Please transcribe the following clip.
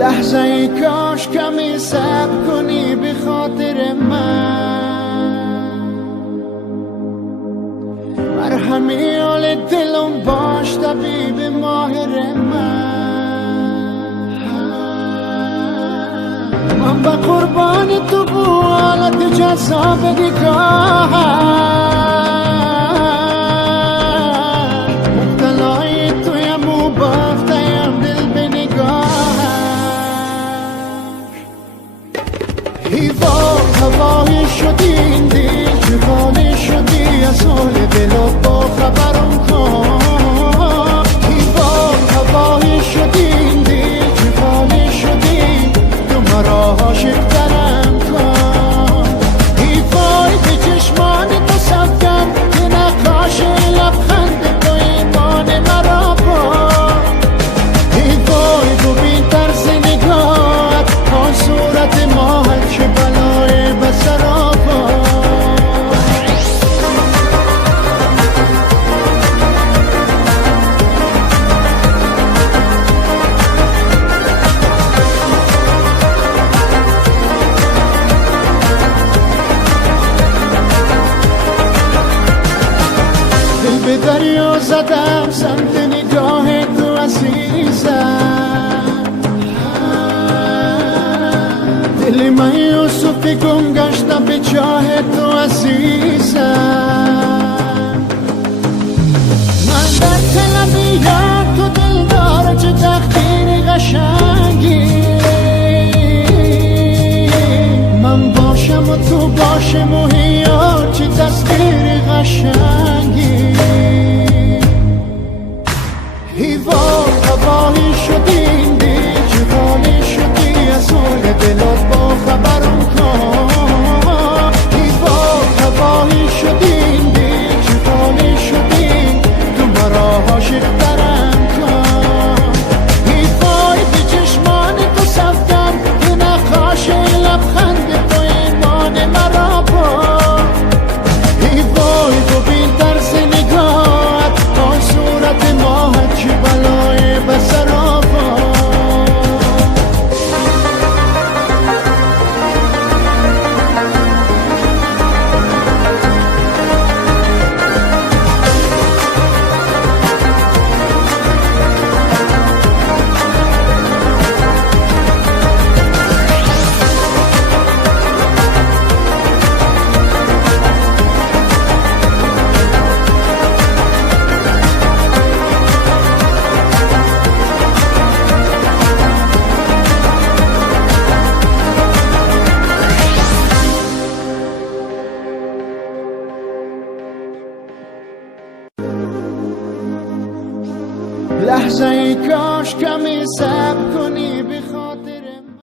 لحظه ای کاش کمی صبر کنی به خاطر من، مرهمی حال دلم باش طبیب ماهر من به قربان تو بو حالت جذاب نگاهم، مبتلای تویم و بافتیم دل به هوایی شدی این دل جوانی شدی از حال دلت با خبرم کن، هوایی شدی این دل جوانی شدی تو مرا عاشق ترم کن، وای به چشمان تو سفتم که نقاش لبخند تو ایمان مرا کن، وای ببین طرز نگاهت آن صورت ماهت چه بلای بسر آفا، دل به دریا زدم سمت نگاه تو عزیزم، دل من یوسف گم گشتم به جاه تو عزیزم، من در طلبیات تو دلدار چه تقدیر قشنگی، من باشم و تو باشم و هیار چه تصویر قشنگی، هوایی شدی این دل جوانی شدی از حال دلت با خبرم کن، هوایی شدی این دل جوانی شدی تو مرا عاشق ترم کن، وای به چشمان تو سفتم که نقاش لبخند تو ایمان مرا کن، وای ببین طرز نگاهت آن صورت ماهت چه بلای بسر آفا، لحظه ای کاش کمی صبر کنی بخواد